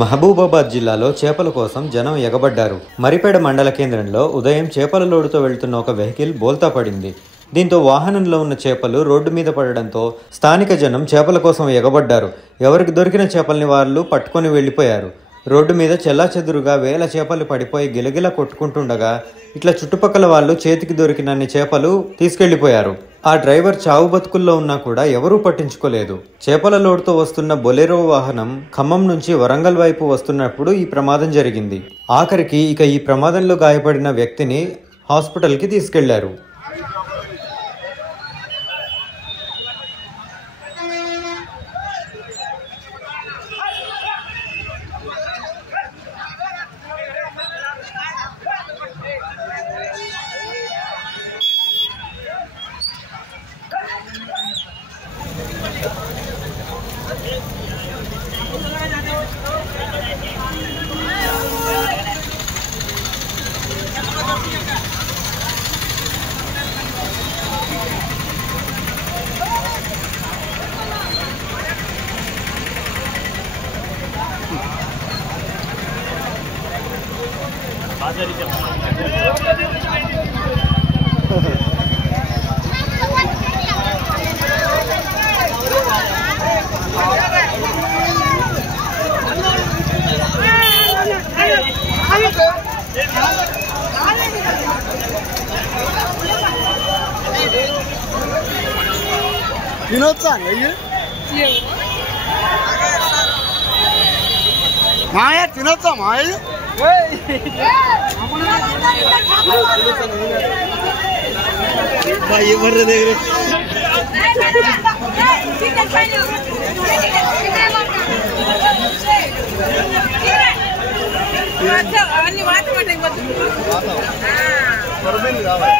మహబూబాబాద్ జిల్లాలో చేపల కోసం జనం ఎగబడ్డారు. మరిపేడ మండల కేంద్రంలో ఉదయం చేపల లోడుతో వెళ్తున్న ఒక వెహికల్ బోల్తా పడింది. దీంతో వాహనంలో ఉన్న చేపలు రోడ్డు మీద పడడంతో స్థానిక జనం చేపల కోసం ఎగబడ్డారు. ఎవరికి దొరికిన చేపల్ని వాళ్ళు పట్టుకొని వెళ్లిపోయారు. రోడ్డు మీద చెల్లాచెదురుగా వేల చేపలు పడిపోయి గిలగిల కొట్టుకుంటుండగా ఇట్లా చుట్టుపక్కల వాళ్ళు చేతికి దొరికినన్ని చేపలు తీసుకెళ్లిపోయారు. ఆ డ్రైవర్ చావు బతుకుల్లో ఉన్నా కూడా ఎవరూ పట్టించుకోలేదు. చేపల లోడుతో వస్తున్న బొలెరో వాహనం ఖమ్మం నుంచి వరంగల్ వైపు వస్తున్నప్పుడు ఈ ప్రమాదం జరిగింది. ఆఖరికి ఈ ప్రమాదంలో గాయపడిన వ్యక్తిని హాస్పిటల్కి తీసుకెళ్లారు. తినొచ్చా మాయ తినొచ్చా మాయ ఎవరి దగ్గర అన్ని వాటి కావాలి